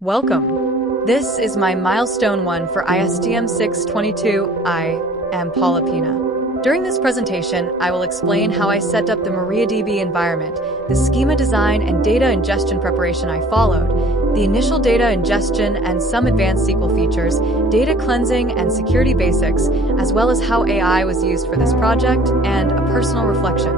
Welcome. This is my Milestone 1 for ISTM 622. I am Paula Pina. During this presentation, I will explain how I set up the MariaDB environment, the schema design and data ingestion preparation I followed, the initial data ingestion and some advanced SQL features, data cleansing and security basics, as well as how AI was used for this project, and a personal reflection.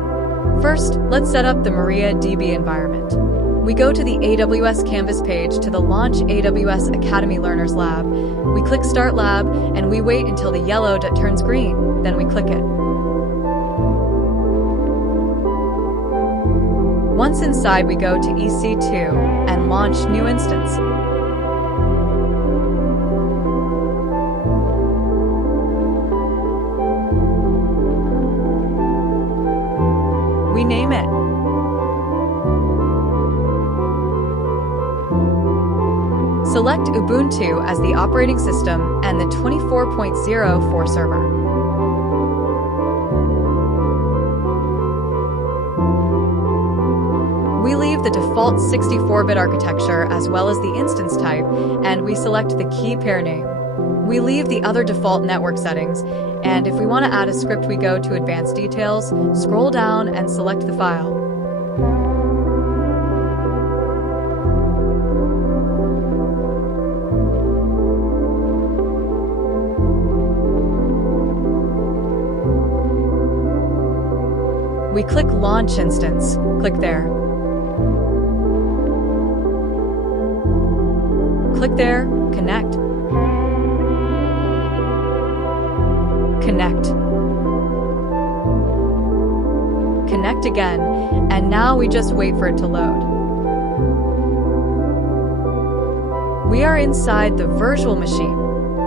First, let's set up the MariaDB environment. We go to the AWS Canvas page to the Launch AWS Academy Learners Lab. We click Start Lab, and we wait until the yellow dot turns green, then we click it. Once inside, we go to EC2 and launch New Instance. We name it. Select Ubuntu as the operating system and the 24.04 server. We leave the default 64-bit architecture as well as the instance type, and we select the key pair name. We leave the other default network settings, and if we want to add a script, we go to Advanced Details, scroll down, and select the file. We click Launch Instance. Click there. Click there, connect. Connect. Connect again, and now we just wait for it to load. We are inside the virtual machine.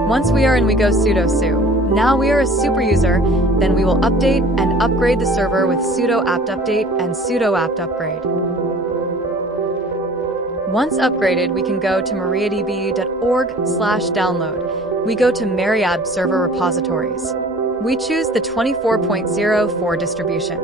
Once we are in, we go sudo su. Now we are a super user, then we will update and upgrade the server with sudo apt update and sudo apt upgrade. Once upgraded, we can go to mariadb.org/download. We go to Mariad server repositories. We choose the 24.04 distribution,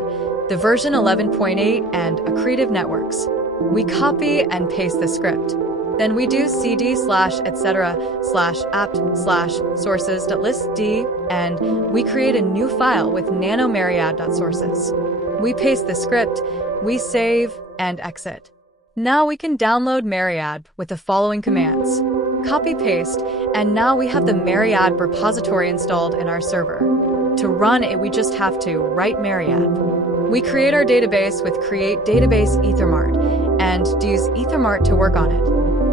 the version 11.8 and Accretive Networks. We copy and paste the script. Then we do cd/etc/apt/sources.listd, and we create a new file with nanomariad.sources. We paste the script, we save, and exit. Now we can download Mariad with the following commands. Copy-paste, and now we have the Mariad repository installed in our server. To run it, we just have to write Mariad. We create our database with create database AetherMart, and use AetherMart to work on it.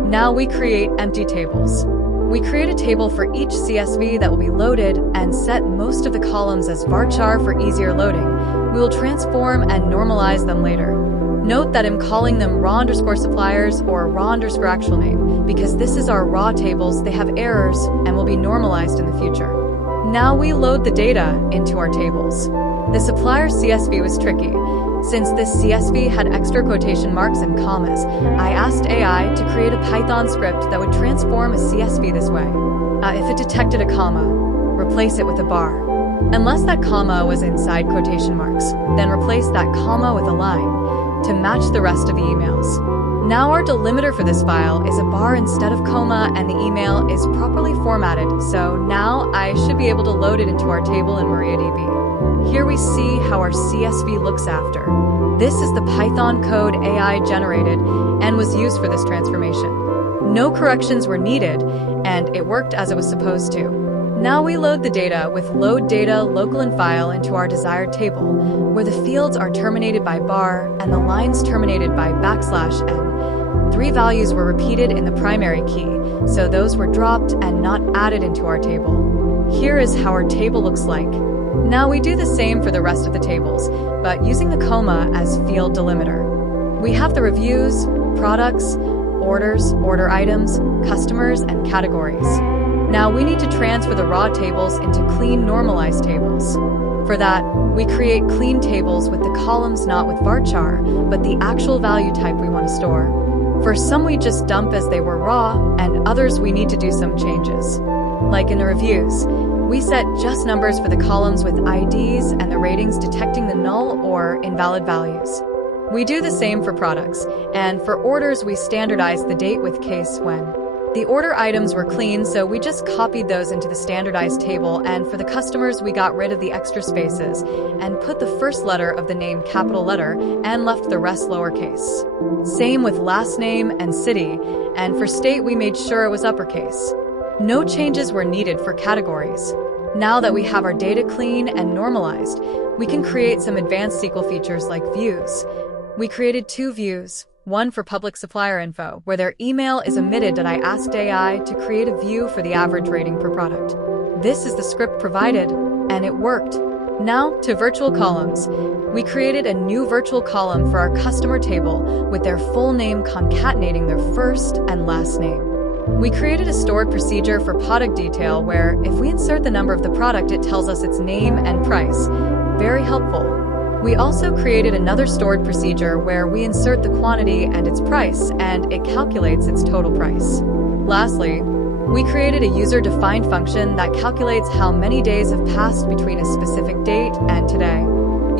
Now we create empty tables. We create a table for each CSV that will be loaded and set most of the columns as varchar for easier loading. We will transform and normalize them later. Note that I'm calling them raw_suppliers or raw_actual name because this is our raw tables. They have errors and will be normalized in the future. Now we load the data into our tables. The supplier CSV was tricky. Since this CSV had extra quotation marks and commas, I asked AI to create a Python script that would transform a CSV this way. If it detected a comma, replace it with a bar. Unless that comma was inside quotation marks, then replace that comma with a line to match the rest of the emails. Now our delimiter for this file is a bar instead of comma, and the email is properly formatted, so now I should be able to load it into our table in MariaDB. Here we see how our CSV looks after. This is the Python code AI generated and was used for this transformation. No corrections were needed, and it worked as it was supposed to. Now we load the data with load data local in file into our desired table, where the fields are terminated by bar and the lines terminated by \n. 3 values were repeated in the primary key, so those were dropped and not added into our table. Here is how our table looks like. Now we do the same for the rest of the tables, but using the comma as field delimiter. We have the reviews, products, orders, order items, customers, and categories. Now we need to transfer the raw tables into clean normalized tables. For that, we create clean tables with the columns not with varchar, but the actual value type we want to store. For some we just dump as they were raw, and others we need to do some changes. Like in the reviews, we set just numbers for the columns with IDs and the ratings detecting the null or invalid values. We do the same for products, and for orders we standardize the date with case when. The order items were clean, so we just copied those into the standardized table, and for the customers, we got rid of the extra spaces and put the first letter of the name capital letter and left the rest lowercase. Same with last name and city, and for state, we made sure it was uppercase. No changes were needed for categories. Now that we have our data clean and normalized, we can create some advanced SQL features like views. We created 2 views. One for public supplier info, where their email is omitted, that I asked AI to create a view for the average rating per product. This is the script provided, and it worked. Now to virtual columns. We created a new virtual column for our customer table with their full name concatenating their first and last name. We created a stored procedure for product detail where if we insert the number of the product, it tells us its name and price. Very helpful. We also created another stored procedure where we insert the quantity and its price, and it calculates its total price. Lastly, we created a user-defined function that calculates how many days have passed between a specific date and today.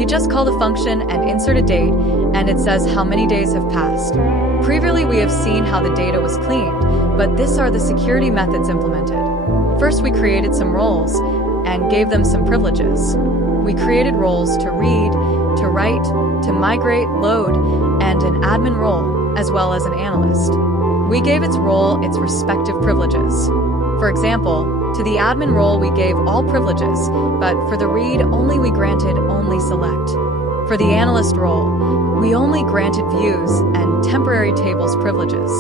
You just call the function and insert a date, and it says how many days have passed. Previously, we have seen how the data was cleaned, but these are the security methods implemented. First, we created some roles and gave them some privileges. We created roles to read, to write, to migrate, load, and an admin role, as well as an analyst. We gave its role its respective privileges. For example, to the admin role we gave all privileges, but for the read only we granted only select. For the analyst role, we only granted views and temporary tables privileges.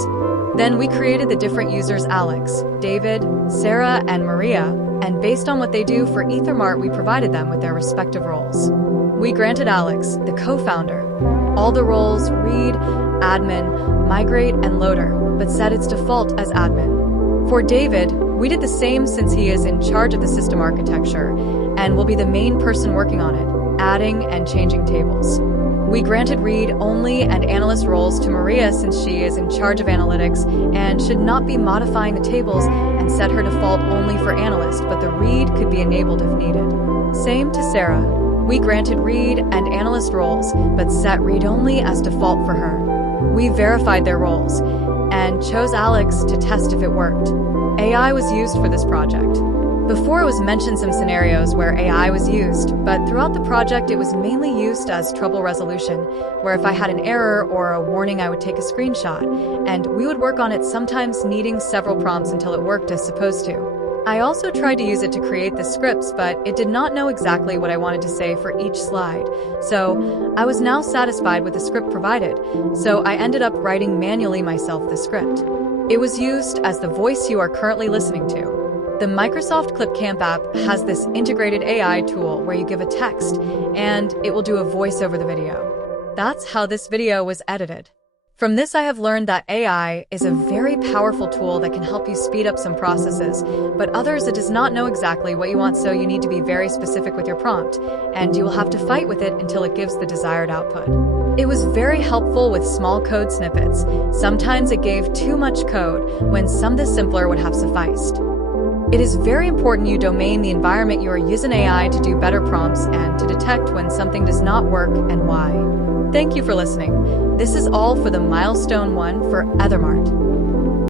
Then we created the different users Alex, David, Sarah, and Maria, and based on what they do for AetherMart, we provided them with their respective roles. We granted Alex, the co-founder, all the roles read, admin, migrate, and loader, but set its default as admin. For David, we did the same since he is in charge of the system architecture and will be the main person working on it, adding and changing tables. We granted read only and analyst roles to Maria since she is in charge of analytics and should not be modifying the tables, and set her default only for analyst, but the read could be enabled if needed. Same to Sarah. We granted read and analyst roles, but set read only as default for her. We verified their roles and chose Alex to test if it worked. AI was used for this project. Before, it was mentioned some scenarios where AI was used, but throughout the project it was mainly used as trouble resolution, where if I had an error or a warning I would take a screenshot, and we would work on it, sometimes needing several prompts until it worked as supposed to. I also tried to use it to create the scripts, but it did not know exactly what I wanted to say for each slide. So I was now satisfied with the script provided, so I ended up writing manually myself the script. It was used as the voice you are currently listening to. The Microsoft Clipcamp app has this integrated AI tool where you give a text and it will do a voice over the video. That's how this video was edited. From this, I have learned that AI is a very powerful tool that can help you speed up some processes, but others it does not know exactly what you want, so you need to be very specific with your prompt, and you will have to fight with it until it gives the desired output. It was very helpful with small code snippets. Sometimes it gave too much code when some of the simpler would have sufficed. It is very important you domain the environment you are using AI to do better prompts and to detect when something does not work and why. Thank you for listening. This is all for the Milestone 1 for AetherMart.